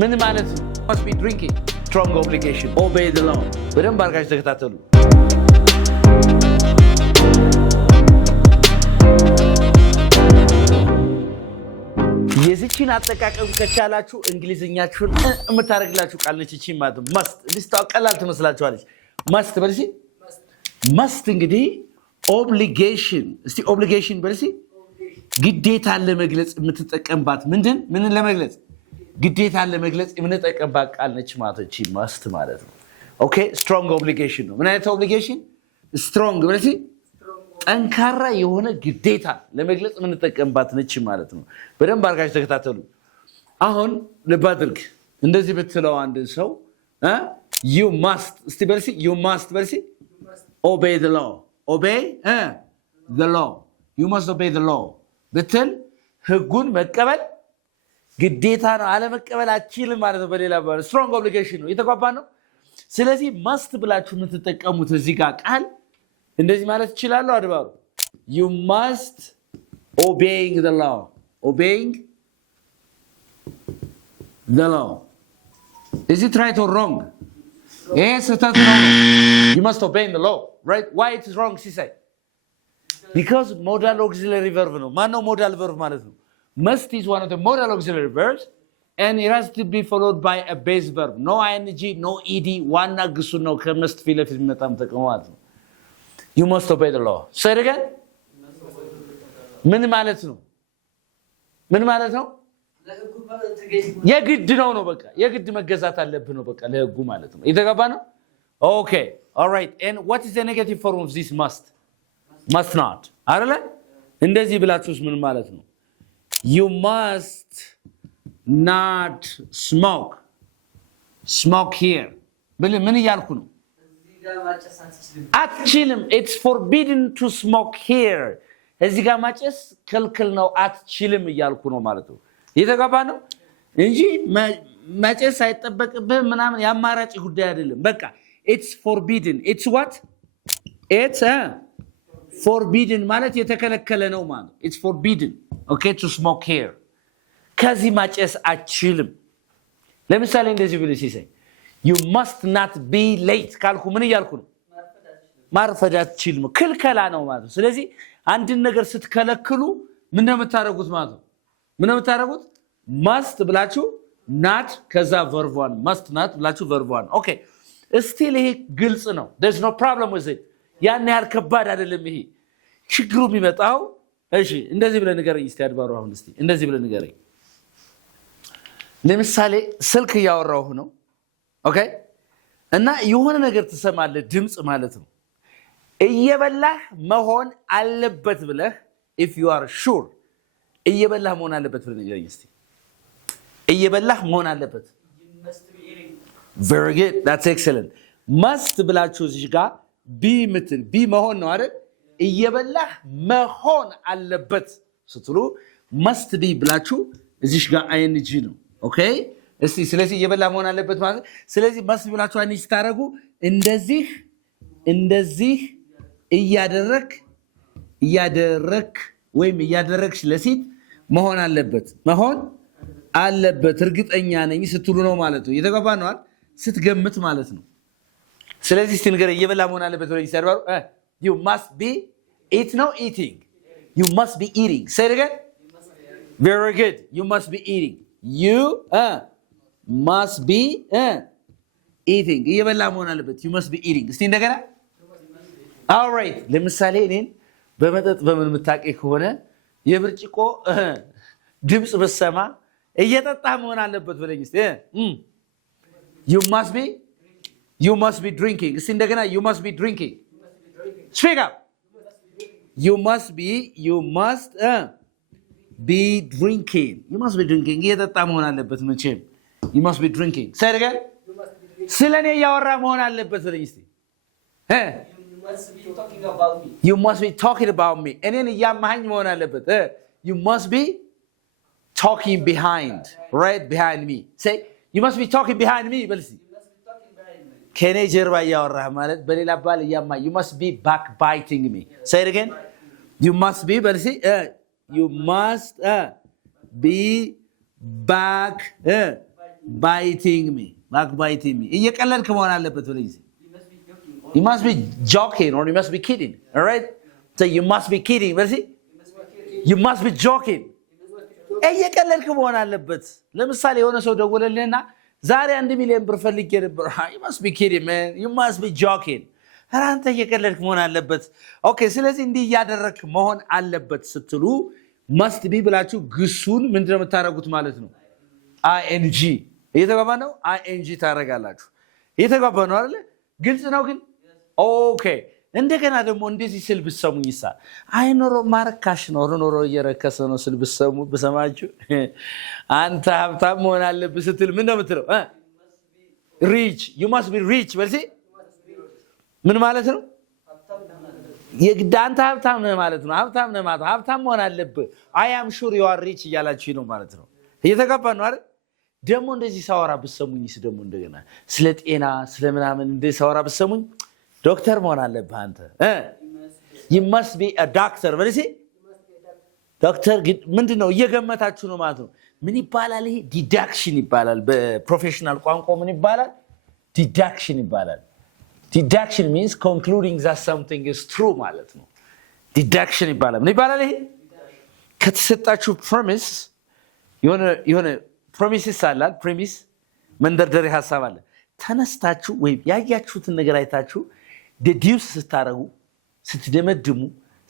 ምን ማለት ነው? must be drinking strong obligation obey the law በደንብ አድርጋችሁ ተከታተሉ። የዚችን አጠቃቀም ከቻላችሁ እንግሊዝኛችሁን የምታደርግላችሁ ቃል ነች እቺ ማለት ነው። must ልስታው ቀላል ትመስላችኋለች። must በልሲ must እንግዲህ obligation እስቲ obligation በልሲ ግዴታ ለመግለጽ የምትጠቀምባት ምን ለመግለጽ ግዴታ ለመግለጽ የምንጠቀምባት ቃል ነች ማለት እቺ must ማለት ነው። ኦኬ strong obligation ነው። ምን አይነት obligation? strong በልሲ ጠንካራ የሆነ ግዴታ ለመግለጽ የምንጠቀምባት ነች ማለት ነው። በደንብ አድርጋችሁ ተከታተሉ። አሁን ልብ አድርግ። እንደዚህ ብትለው አንድ ሰው you must እስቲ በልሲ you must በልሲ obey the law obey the law you must obey the law ብትል ህጉን መቀበል ግዴታ ነው። አለመቀበል አትችልም ማለት ነው። በሌላ strong obligation ነው። የተጓባን ነው። ስለዚህ must ብላችሁ የምትጠቀሙት እዚህ ጋር ቃል እንደዚህ ማለት ይችላል። አድባሩ you must obeying the law obeying the law is it right or wrong? Yes, it's wrong. You must obey the law, right? Why it is wrong? She said because modal auxiliary verb no mano modal verb ማለት ነው. Must is one of the modal auxiliary verbs and it has to be followed by a base verb. No ing, no ed, ዋና ግሱ ነው ከመስት ፊት ለፊት መጣም ተቀማጥ ነው. You must obey the law. Say it again. ምን ማለት ነው? የግድ ነው በቃ የግድ መገዛት አለብህ ነው በቃ ለህጉ ማለት ነው። የተገባ ነው? Okay. All right. And what is the negative form of this must? Must not. አይደለ? እንደዚህ ብላችሁስ ምን ማለት ነው? You must not smoke. Smoke here. ምን እያልኩ ነው? አትችልም. It's forbidden to smoke here. እዚህ ጋር ማጨስ ክልክል ነው አትችልም እያልኩ ነው ማለት ነው። የተገባ ነው እንጂ ማጨስ አይጠበቅብህም ምናምን ያማራጭ ጉዳይ አይደለም። በቃ it's forbidden. It's what? It's forbidden ማለት የተከለከለ ነው ማለት ነው። It's forbidden. Okay, to smoke here. ከዚህ ማጨስ አትችልም። ለምሳሌ እንደዚህ ብለሽ ሲሰይ you must not be late ካልኩ ምን እያልኩ ነው? ማርፈድ አትችልም ክልከላ ነው ማለት ነው። ስለዚህ አንድን ነገር ስትከለክሉ ምን ነው የምታደርጉት ማለት ነው? ምን ነው የምታደርጉት? must ብላችሁ not ከዛ verb one must not ብላችሁ verb one okay still ይሄ ግልጽ ነው። there's no problem with it ያን ያህል ከባድ አይደለም። ይሄ ችግሩ የሚመጣው እሺ እንደዚህ ብለህ ንገረኝ እስቲ አድባሩ አሁን እስቲ እንደዚህ ብለህ ንገረኝ። ለምሳሌ ስልክ እያወራሁ ነው ኦኬ እና የሆነ ነገር ትሰማለህ ድምጽ ማለት ነው። እየበላህ መሆን አለበት ብለህ if you are sure እየበላህ መሆን አለበት ብለህ ንገረኝ እስቲ። እየበላህ መሆን አለበት very good that's excellent. must ብላችሁ እዚህ ጋር ቢ መሆን ነው አይደል? እየበላህ መሆን አለበት ስትሉ must be ብላችሁ እዚህ ጋር ing ነው ኦኬ እስቲ ስለዚህ እየበላህ መሆን አለበት ማለት ስለዚህ must ብላችሁ ing ታረጉ እንደዚህ እያደረክ ወይም እያደረግሽ ለሴት መሆን አለበት እርግጠኛ ነኝ ስትሉ ነው ማለት ነው። የተገባ ነው አይደል? ስትገምት ማለት ነው። ስለዚህ እስቲ ንገረኝ እየበላ መሆን አለበት ወይ ይሰርባሩ you must be eat no eating you must be eating say it again very good you must be eating you must be eating እየበላ መሆን አለበት you must be eating እስቲ እንደገና all right ለምሳሌ እኔን በመጠጥ በምን ምታቀይ ከሆነ የብርጭቆ ድምጽ በሰማ እየጠጣ መሆን አለበት ብለኝ እስቲ you must be drinking እስቲ እንደገና you must be drinking speak up you must be drinking እየጠጣ መሆን አለበት መቼም you must be drinking say it again ስለኔ ያወራ መሆን አለበት ብለኝ እስቲ you must be talking about me እኔን ያማኝ መሆን አለበት you must be talking right behind me say you must be talking behind me በልሲ ከኔ ጀርባ ያወራህ ማለት በሌላ ባል ያማ you must be backbiting me say it again you must be በልሲ you must be backbiting me. Backbiting me. እየቀለድክ መሆን አለበት በለዚህ You must be joking or you must be kidding. All right? So you must be kidding. በለዚህ You must be joking. እየቀለድክ መሆን አለበት። ለምሳሌ የሆነ ሰው ደወለልህና ዛሬ 1 ሚሊዮን ብር ፈልጌ ነበር. You must be kidding, man. You must be joking. አንተ እየቀለድክ መሆን አለበት። ኦኬ ስለዚህ እንዲህ እያደረግክ መሆን አለበት ስትሉ must be ብላችሁ ግሱን ምንድነው የምታረጉት ማለት ነው? ing እየተገባ ነው። ing ታረጋላችሁ። እየተገባ ነው አይደል? ግልጽ ነው ግን ኦኬ። እንደገና ደግሞ እንደዚህ ስል ብትሰሙኝሳ አይ ኖሮ ማርካሽ ነው ኖሮ እየረከሰ ነው ስል ብሰማችሁ አንተ ሀብታም መሆን አለብህ ስትል ምን ነው የምትለው? ሪች you must be rich በልሲ ምን ማለት ነው? የግዳንተ ሀብታም ነህ ማለት ነው። ሀብታም ነህ ማለት ሀብታም መሆን አለብህ። I am sure you are rich እያላችሁ ነው ማለት ነው። እየተገባ ነው አይደል? ደግሞ እንደዚህ ሳወራ ብትሰሙኝስ ደግሞ እንደገና ስለ ጤና ስለ ምናምን እንደዚህ ሳወራ ብትሰሙኝ ዶክተር መሆን አለብህ አንተ You must be a doctor በልሲ ዶክተር ምንድነው እየገመታችሁ ነው ማለት ነው። ምን ይባላል ይሄ? ዲዳክሽን ይባላል። በፕሮፌሽናል ቋንቋ ምን ይባላል? ዲዳክሽን ይባላል። Deduction means concluding that something is true ማለት ነው። Deduction ይባላል። ምን ይባላል ይሄ? ከተሰጣችሁ premise የሆነ premises አለ። premise መንደርደሪያ ሐሳብ አለ። ተነስታችሁ ወይ ያያችሁትን ነገር አይታችሁ deduce ስታረጉ ስትደመድሙ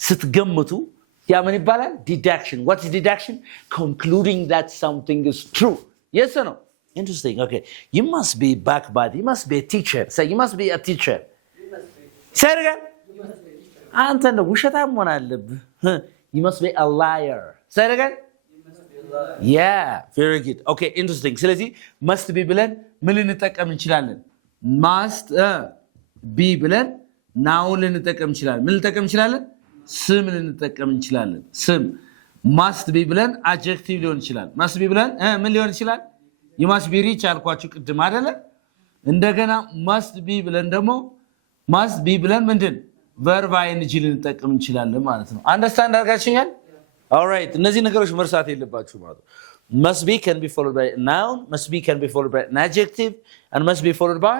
ስትገምቱ ያ ምን ይባላል? Deduction. What is deduction? Concluding that something is true. Yes or no? Interesting. Okay. You must be backbiting. You must be a teacher. Say, you must be a teacher. Say it again. You must be a teacher. Anta no wushata mona alib. You must be a liar. Say it again. You must be a liar. Yeah. Very good. Okay. Interesting. ስለዚህ must be ብለን ምን ልንጠቀም እንችላለን? Must be ብለን noun ልንጠቀም እንችላለን። ምን ልንጠቀም እንችላለን? ስም ልንጠቀም እንችላለን። ስም must be ብለን adjective ሊሆን ይችላል። must be ብለን ምን ሊሆን ይችላል? You must be rich አልኳችሁ ቅድም አይደለ? እንደገና must be ብለን ደግሞ must be ብለን ምንድን verb ing ልንጠቀም እንችላለን ማለት ነው። አንደርስታንድ አድርጋችሁኛል? all right እነዚህ ነገሮች መርሳት የለባችሁ ማለት ነው። must be can be followed by a noun, must be can be followed by an adjective and must be followed by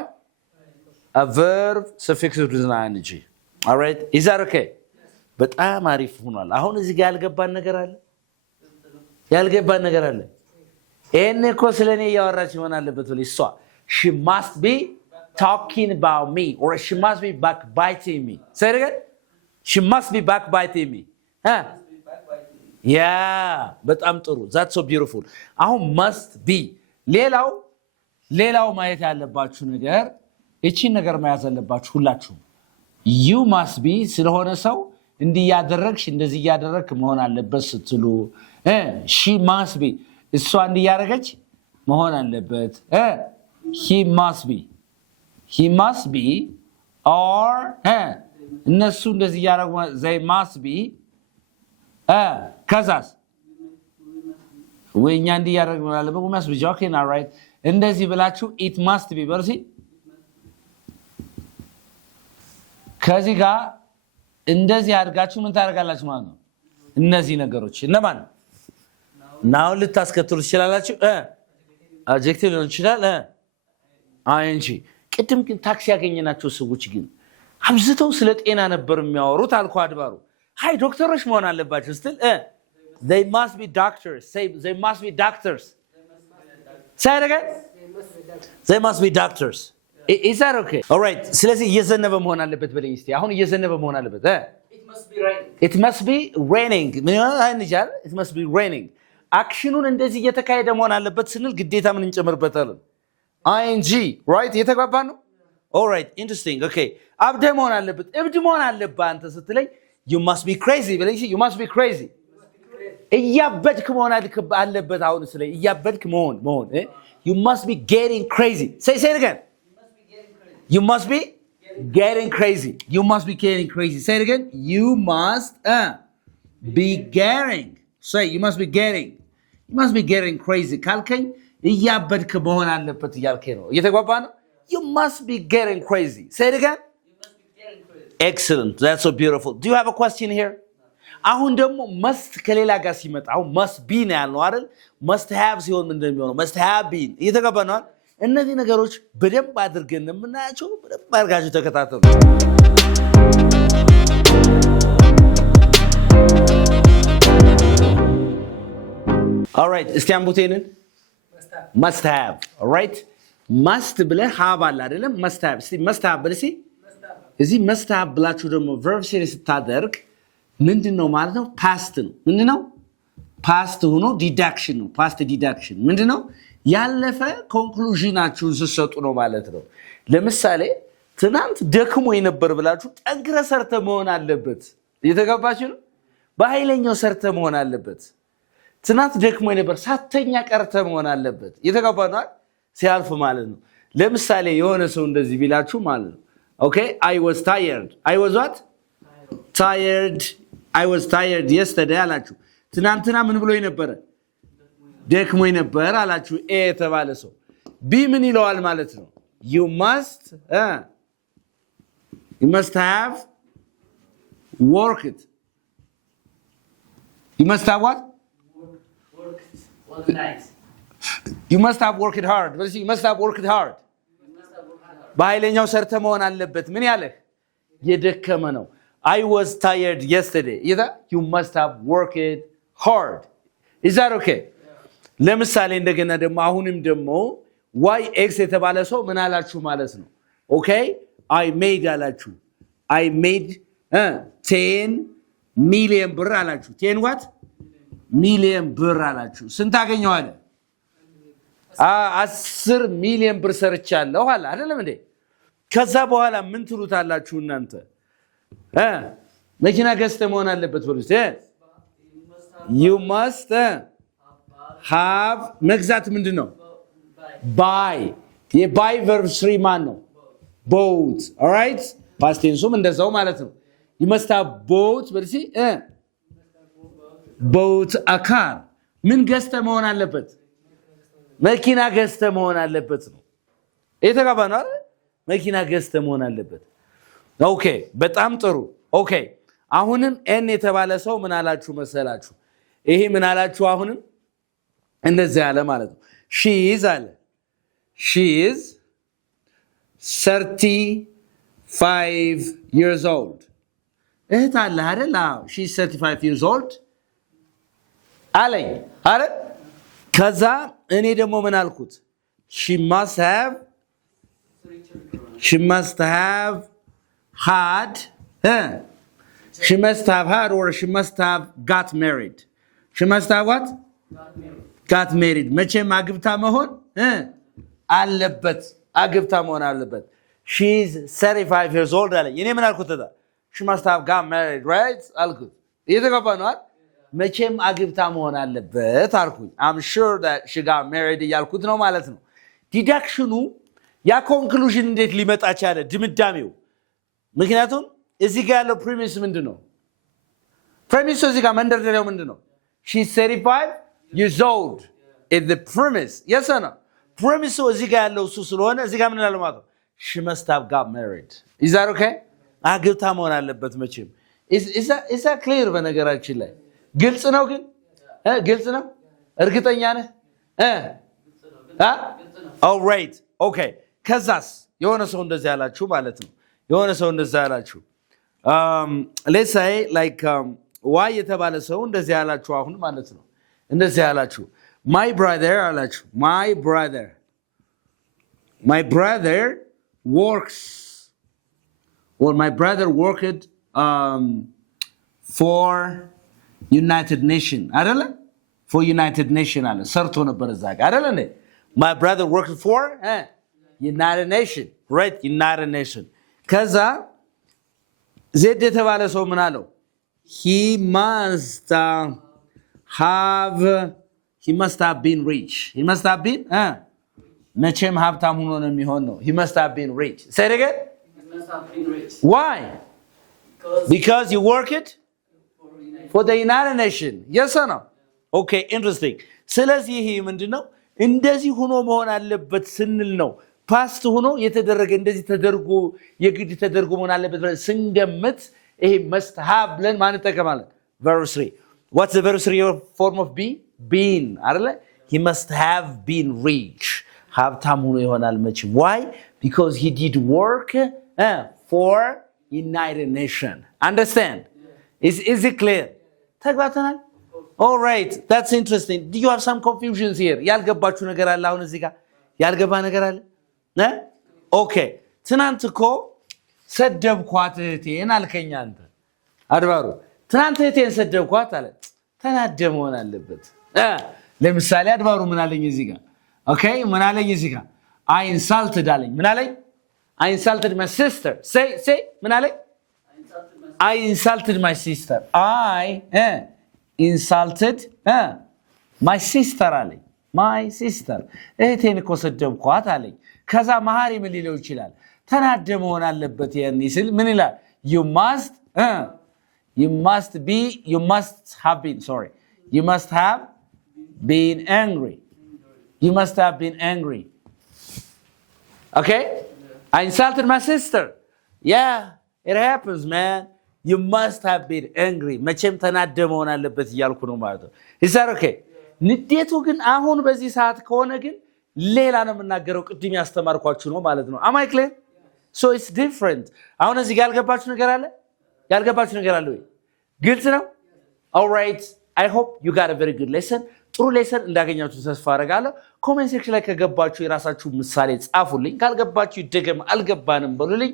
a verb suffixed with an ing. all right is that okay? በጣም አሪፍ ሆኗል። አሁን እዚህ ጋር ያልገባን ነገር አለ እኔ እኮ ስለኔ ያወራች ይሆን አለበት ብለሽ እሷ she must be talking about me or she must be backbiting me. Say it again. She must be backbiting me. Yeah, በጣም ጥሩ. That's so beautiful. አሁን must be ሌላው ማየት ያለባችሁ ነገር እቺን ነገር መያዝ አለባችሁ ሁላችሁ። you must be ስለሆነ ሰው እንዲህ ያደረግሽ እንደዚህ ያደረክ መሆን አለበት ስትሉ she must be እሷ እንዲያረጋች መሆን አለበት። he must be or እነሱ እንደዚህ ያረጉ they must be ከዛስ ወይኛ እንዲያረግ መሆን አለበት። we must be joking. all right እንደዚህ ብላችሁ it must be በርሲ ከዚህ ጋር እንደዚህ አድርጋችሁ ምን ታደርጋላችሁ ማለት ነው። እነዚህ ነገሮች እነማን ናው ልታስከትሉ ትችላላችሁ? አድጀክቲቭ ሊሆን ይችላል። ing ቅድም ግን ታክሲ ያገኘናቸው ሰዎች ግን አብዝተው ስለ ጤና ነበር የሚያወሩት አልኩ አድባሩ። ሃይ ዶክተሮች መሆን አለባችሁ ስትል they must be doctors. Say they must be doctors. Say it again. They must be doctors. Is that okay? all right ስለዚህ እየዘነበ መሆን አለበት በለኝ እስቲ። አሁን እየዘነበ መሆን አለበት። it must be raining ምን ይሆናል? አንጃል it must be raining አክሽኑን እንደዚህ እየተካሄደ መሆን አለበት ስንል ግዴታ ምን እንጨምርበታለን? ing right እየተግባባ ነው። all right interesting. okay አብደ መሆን አለበት እብድ መሆን አለበት አንተ ስትለኝ you must be crazy በለኝ። you must be crazy እያበድክ መሆን አለበት። አሁን ስለኝ እያበድክ መሆን you must be getting crazy. Say it again. You must be getting crazy. You must be getting crazy. Say it again. You must be getting. Say you must be getting. You must be getting crazy. ካልከኝ እያበድክ መሆን አለበት እያልከኝ ነው። እየተግባባ ነው። You must be getting crazy. Say it again. You must be getting crazy. Excellent. That's so beautiful. Do you have a question here? አሁን ደግሞ must ከሌላ ጋር ሲመጣ አሁን must be ነው ያልነው አይደል must have ሲሆን ምን እንደሚሆነው must have been እየተገባነው እነዚህ ነገሮች በደንብ አድርገን የምናያቸው በደንብ አድርጋችሁ ተከታተሉ All right እስቲ አንቡቴንን must have all right must ብለህ have አለ አይደለም must have እስቲ must have ብለህ እዚህ must have ብላችሁ ደግሞ verb series ስታደርግ ምንድነው ማለት ነው past ነው ምንድነው past ሆኖ deduction ነው past deduction ምንድነው ያለፈ ኮንክሉዥናችሁን ሲሰጡ ነው ማለት ነው ለምሳሌ ትናንት ደክሞ የነበር ብላችሁ ጠንክረ ሰርተ መሆን አለበት እየተገባችሁ ነው በኃይለኛው ሰርተ መሆን አለበት ትናንት ደክሞ የነበር ሳተኛ ቀርተ መሆን አለበት እየተገባችሁ ነው ሲያልፍ ማለት ነው ለምሳሌ የሆነ ሰው እንደዚህ ቢላችሁ ማለት ነው okay I was tired I was what tired I was tired yesterday አላችሁ ትናንትና ምን ብሎ የነበረ ደክሞ የነበር አላችሁ ኤ ተባለ ሰው ቢ ምን ይለዋል ማለት ነው you must have worked you must have what you must have worked hard you must have worked hard በኃይለኛው ሰርተ መሆን አለበት ምን ያለህ የደከመ ነው I was tired yesterday either you must have worked hard is that okay ለምሳሌ እንደገና ደግሞ አሁንም ደግሞ yx የተባለ ሰው ምን አላችሁ ማለት ነው okay I made አላችሁ I made 10 million ብር አላችሁ 10 what million ብር አላችሁ ስንት አገኘው አለ 10 ሚሊዮን ብር ሰርቻለሁ አለ አይደለም እንዴ ከዛ በኋላ ምን ትሉታላችሁ እናንተ መኪና ገዝተ መሆን አለበት ብሩስ you must have መግዛት ምንድነው buy የbuy verb 3 ማን ነው bought all right past tense እንደዛው ማለት ነው you must have bought በርሲ bought a car ምን ገዝተ መሆን አለበት መኪና ገዝተ መሆን አለበት ነው እየተጋባነው አይደል መኪና ገዝተ መሆን አለበት ኦኬ በጣም ጥሩ ኦኬ አሁንም ኤን የተባለ ሰው ምን አላችሁ መሰላችሁ ይሄ ምን አላችሁ አሁንም እንደዚህ ያለ ማለት ነው she is አለ she is 35 years old እህት አለ አይደል she is 35 years old አለኝ አይደል ከዛ እኔ ደግሞ ምን አልኩት she must have had she must have had or she must have got married she must have what got married መቼም አግብታ መሆን አለበት አግብታ መሆን አለበት she is 35 years old አለኝ እኔ ምን አልኩት ታዲያ she must have got married right አልኩት እየተገባነው አይደል መቼም አግብታ መሆን አለበት አልኩኝ I'm sure that she got married ያልኩት ነው ማለት ነው ዲዳክሽኑ ያ ኮንክሉዥን እንዴት ሊመጣ ቻለ ድምዳሜው ምክንያቱም እዚህ ጋር ያለው ፕሪሚስ ምንድነው ፕሪሚስ እዚህ ጋር መንደርደሪያው ምንድነው she is 35 years old is the premise yes or no premise እዚህ ጋር ያለው እሱ ስለሆነ እዚህ ጋር ምን አለ ማለት ነው she must have got married is that okay አግብታ መሆን አለበት መቼም is that clear በነገራችን ላይ ግልጽ ነው ግን ግልጽ ነው እርግጠኛ ነህ all right okay ከዛስ የሆነ ሰው እንደዚህ ያላችሁ ማለት ነው የሆነ ሰው እንደዚህ ያላችሁ let's say like why የተባለ ሰው እንደዚህ ያላችሁ አሁን ማለት ነው እንደዚህ ያላችሁ my brother አላችሁ my brother works or my brother worked for United Nation አይደለ for United Nation አለ ሰርቶ ነበር እዛ ጋር አይደለ እንዴ my brother worked for United Nation right United Nation ከዛ ዜድ የተባለ ሰው ምን አለው he must have been rich he must have been መቼም ሀብታም ሆኖ ነው የሚሆን ነው he must have been rich say it again he must have been rich why because you work it for the United Nation yes or no okay interesting ስለዚህ ይሄ ምንድነው እንደዚህ ሆኖ መሆን አለበት ስንል ነው ፓስት ሆኖ የተደረገ እንደዚህ ተደርጎ የግድ ተደርጎ መሆን አለበት ስንገምት ይሄ must have ብለን ማን ተቀማለን verse 3. What's the verse 3 form of be? Been. He must have been rich. Why? Because he did work for United Nations. Understand? Is it clear? All right, that's interesting. Do you have some confusions here? ያልገባችሁ ነገር አለ አሁን እዚህ ጋር ያልገባ ነገር አለ? ኦኬ ትናንት እኮ ሰደብኳት እህቴን አልከኝ አንተ አድባሩ ትናንት እህቴን ሰደብኳት አለ ተናደ መሆን አለበት ለምሳሌ አድባሩ ምን አለኝ እዚህ ጋር ኦኬ ምን አለኝ እዚህ ጋር I insulted አለኝ ምን አለኝ I insulted my sister say ምን አለኝ I insulted my sister I insulted my sister አለኝ my sister እህቴን እኮ ሰደብኳት አለኝ ከዛ መሐሪ ምን ሊለው ይችላል ተናደ መሆን አለበት ያኔ ስል ምን ይላል you must have been angry you must have been angry okay I insulted my sister yeah it happens man you must have been angry መቼም ተናደ መሆን አለበት እያልኩ ነው ማለት ነው is that okay ንዴቱ ግን አሁን በዚህ ሰዓት ከሆነ ግን ሌላ ነው የምናገረው ቅድም ያስተማርኳችሁ ነው ማለት ነው am I clear so it's different አሁን እዚህ ጋር ያልገባችሁ ነገር አለ ወይ ግልጽ ነው all right I hope you got a very good lesson ጥሩ ሌሰን እንዳገኛችሁ ተስፋ አደርጋለሁ ኮሜንት ሴክሽን ላይ ከገባችሁ የራሳችሁ ምሳሌ ጻፉልኝ ካልገባችሁ ይደገም አልገባንም በሉልኝ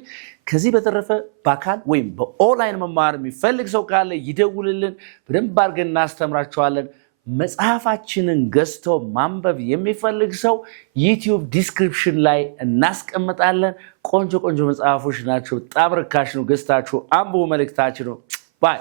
ከዚህ በተረፈ በአካል ወይም በኦንላይን መማር የሚፈልግ ሰው ካለ ይደውልልን በደንብ አድርገን እናስተምራችኋለን መጽሐፋችንን ገዝቶ ማንበብ የሚፈልግ ሰው ዩቲዩብ ዲስክሪፕሽን ላይ እናስቀምጣለን ቆንጆ መጽሐፎች ናቸው በጣም ርካሽ ነው ገዝታችሁ አንብቡ መልእክታችን ነው ባይ